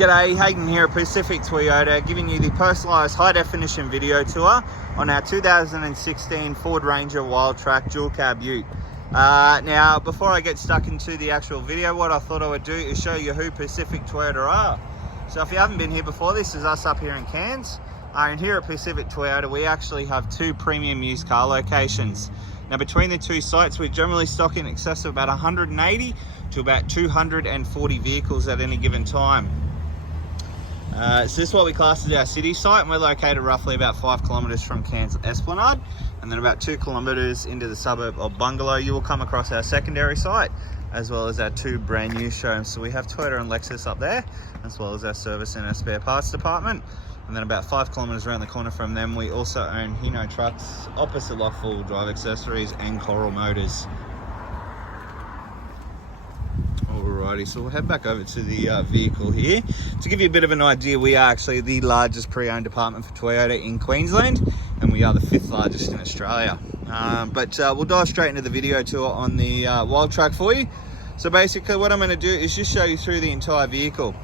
G'day, Hayden here at Pacific Toyota, giving you the personalised high-definition video tour on our 2016 Ford Ranger Wildtrak dual cab ute. Now, before I get stuck into the actual video, what I thought I would do is show you who Pacific Toyota are. So if you haven't been here before, this is us up here in Cairns. And here at Pacific Toyota, we actually have two premium used car locations. Now, between the two sites, we generally stock in excess of about 180 to about 240 vehicles at any given time. So this is what we class as our city site, and we're located roughly about 5 kilometres from Cairns Esplanade, and then about 2 kilometres into the suburb of Bungalow. You will come across our secondary site, as well as our two brand new showrooms. So we have Toyota and Lexus up there, as well as our service and our spare parts department. And then about 5 kilometres around the corner from them, we also own Hino Trucks, Opposite Lock Full Drive Accessories, and Coral Motors. Alrighty, so we'll head back over to the vehicle here. To give you a bit of an idea, we are actually the largest pre-owned department for Toyota in Queensland, and we are the 5th largest in Australia. But we'll dive straight into the video tour on the Wildtrak for you. So basically what I'm going to do is just show you through the entire vehicle.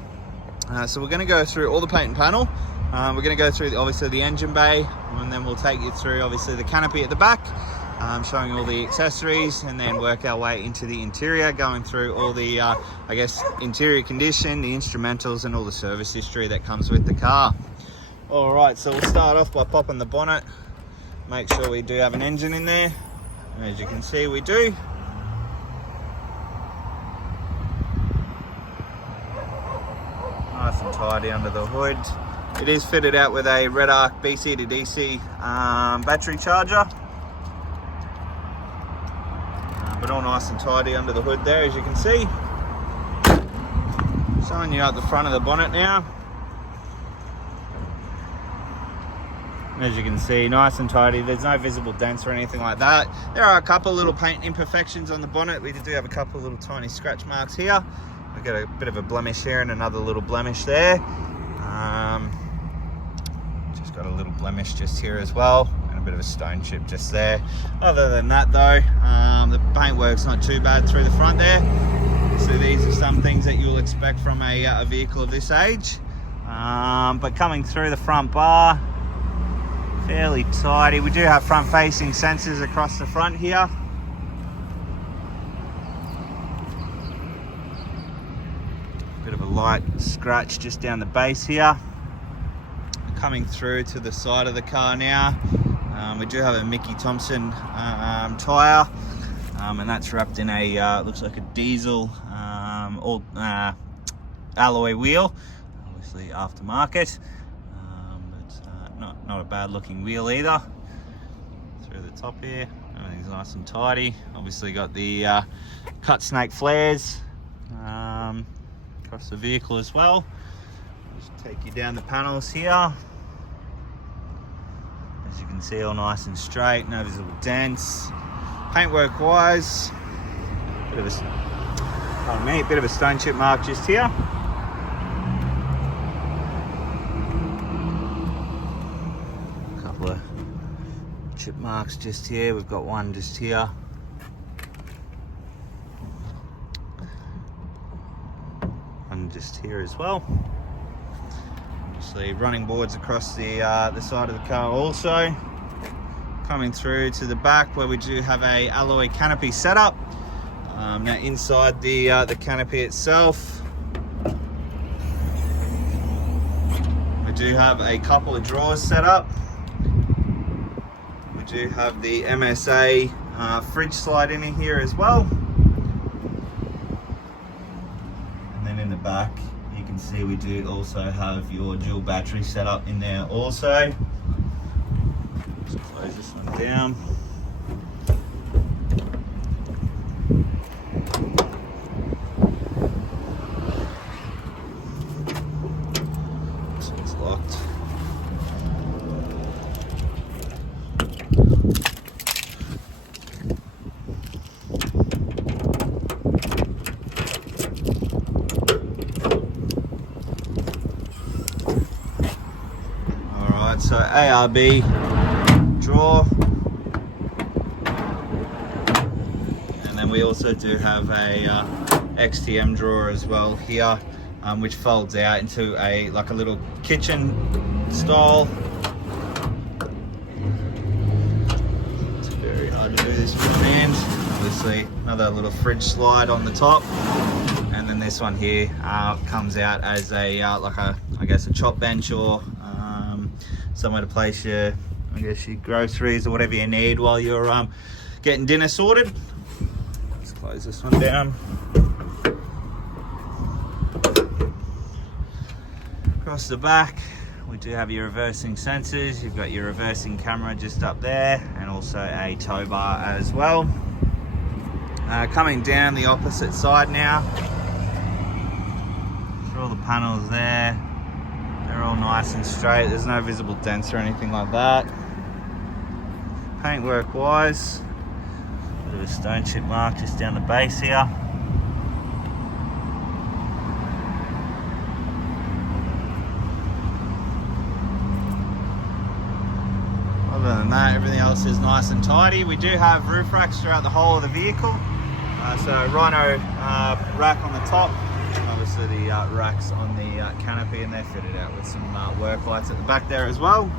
So we're going to go through all the paint and panel. We're going to go through obviously the engine bay, and then we'll take you through obviously the canopy at the back, showing all the accessories, and then work our way into the interior, going through all the I guess interior condition, the instrumentals, and all the service history that comes with the car. All right, so we'll start off by popping the bonnet, make sure we do have an engine in there, and as you can see we do. Nice and tidy under the hood. It is fitted out with a Red Arc BC to DC battery charger. But all nice and tidy under the hood there, as you can see. Showing you out the front of the bonnet now. As you can see, nice and tidy. There's no visible dents or anything like that. There are a couple little paint imperfections on the bonnet. We do have a couple little tiny scratch marks here. We've got a bit of a blemish here and another little blemish there. Just got a little blemish just here as well, and a bit of a stone chip just there. Other than that though, the paintwork's not too bad through the front there. So these are some things that you'll expect from a vehicle of this age. But coming through the front bar, fairly tidy. We do have front facing sensors across the front here. Bit of a light scratch just down the base here. Coming through to the side of the car now, we do have a Mickey Thompson tyre, and that's wrapped in a looks like a diesel alloy wheel, obviously aftermarket, but not a bad looking wheel either. Through the top here, everything's nice and tidy. Obviously got the cut snake flares across the vehicle as well. Just take you down the panels here. As you can see, all nice and straight, no visible dents. Paintwork wise, bit of a stone chip mark just here. A couple of chip marks just here. We've got one just here. One just here as well. Obviously running boards across the side of the car also. Coming through to the back where we do have a alloy canopy setup. Now inside the canopy itself, we do have a couple of drawers set up. We do have the MSA fridge slide in here as well. And then in the back, you can see we do also have your dual battery set up in there also. Just close this one down. This one's locked. Alright, so ARB drawer, and then we also do have a Xtm drawer as well here. which folds out into like a little kitchen style. It's very hard to do this with your hand. Obviously, another little fridge slide on the top, and then this one here comes out as a like a, I guess, a chop bench, or somewhere to place your, I guess, your groceries or whatever you need while you're getting dinner sorted. Let's close this one down. Across the back, we do have your reversing sensors. You've got your reversing camera just up there, and also a tow bar as well. Coming down the opposite side now, so all the panels there, they're all nice and straight. There's no visible dents or anything like that. Paintwork wise, bit of a stone chip mark just down the base here. Other than that, everything else is nice and tidy. We do have roof racks throughout the whole of the vehicle. So Rhino rack on the top, and obviously the racks on the canopy, and they're fitted out with some work lights at the back there as well.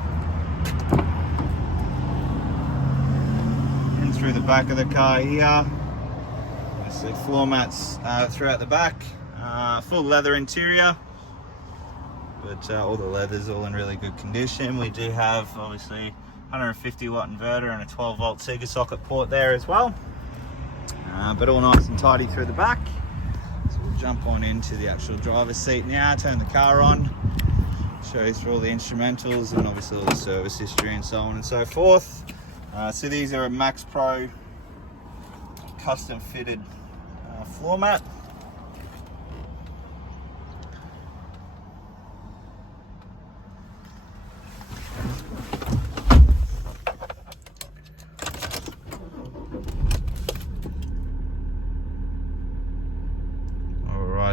In through the back of the car here, obviously floor mats throughout the back, full leather interior, but all the leather's all in really good condition. We do have obviously 150 watt inverter and a 12 volt Sega socket port there as well, but all nice and tidy through the back. So we'll jump on into the actual driver's seat now, turn the car on, show you through all the instrumentals and obviously all the service history and so on and so forth. So these are a Max Pro custom fitted floor mat.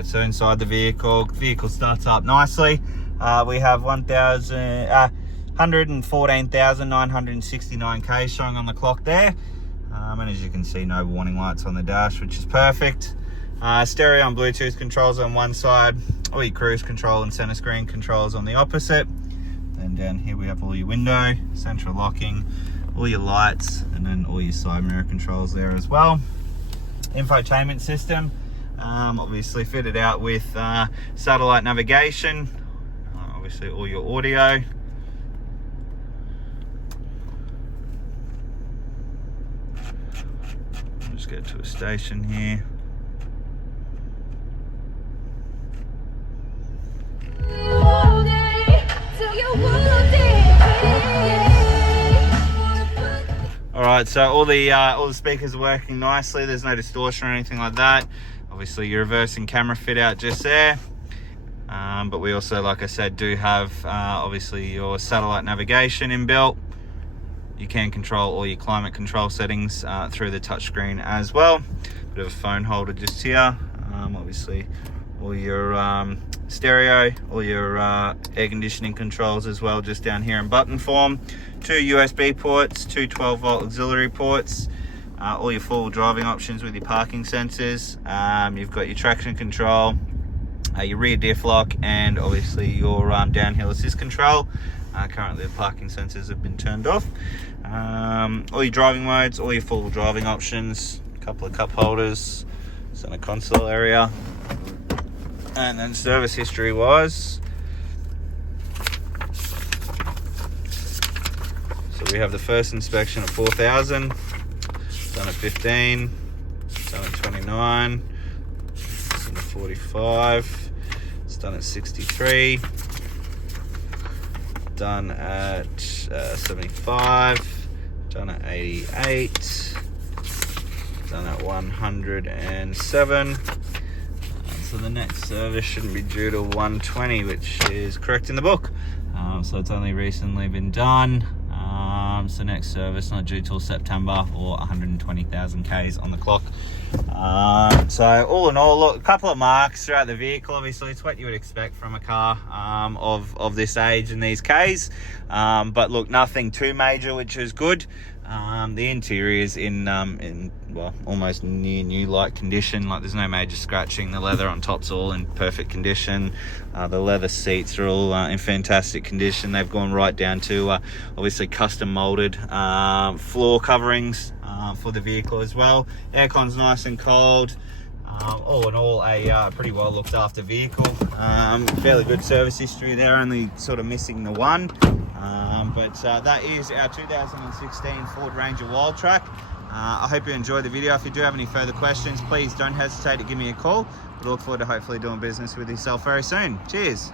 So inside the vehicle starts up nicely. We have 114,969 Ks showing on the clock there, and as you can see, no warning lights on the dash, which is perfect. Stereo and Bluetooth controls on one side, all your cruise control and center screen controls on the opposite. Then down here we have all your window, central locking, all your lights, and then all your side mirror controls there as well. Infotainment system, obviously fitted out with satellite navigation, obviously all your audio. I'll just get to a station here. Alright, so all the speakers are working nicely. There's no distortion or anything like that. Obviously your reversing camera fit out just there, but we also, like I said, do have obviously your satellite navigation inbuilt. You can control all your climate control settings through the touchscreen as well. Bit of a phone holder just here. Obviously all your stereo, all your air conditioning controls as well, just down here in button form. 2 USB ports, 2 12 volt auxiliary ports. All your full driving options with your parking sensors. You've got your traction control, your rear diff lock, and obviously your downhill assist control. Currently the parking sensors have been turned off. All your driving modes, all your full driving options, a couple of cup holders, center console area. And then service history wise, so we have the first inspection at 4,000. Done at 15, done at 29, it's done at 45, it's done at 63, done at 75, done at 88, done at 107. So the next service shouldn't be due to 120, which is correct in the book. So it's only recently been done. So next service not due till September, or 120,000 Ks on the clock So all in all, look, a couple of marks throughout the vehicle. Obviously, it's what you would expect from a car of this age and these Ks. But look, nothing too major, which is good. The interior is in well, almost near new like condition. Like, there's no major scratching. The leather on top's all in perfect condition. The leather seats are all in fantastic condition. They've gone right down to obviously custom molded floor coverings for the vehicle as well. Aircon's nice and cold. All in all, a pretty well looked after vehicle. Fairly good service history there, only sort of missing the one. But that is our 2016 Ford Ranger Wildtrak. I hope you enjoyed the video. If you do have any further questions, please don't hesitate to give me a call. We look forward to hopefully doing business with yourself very soon. Cheers.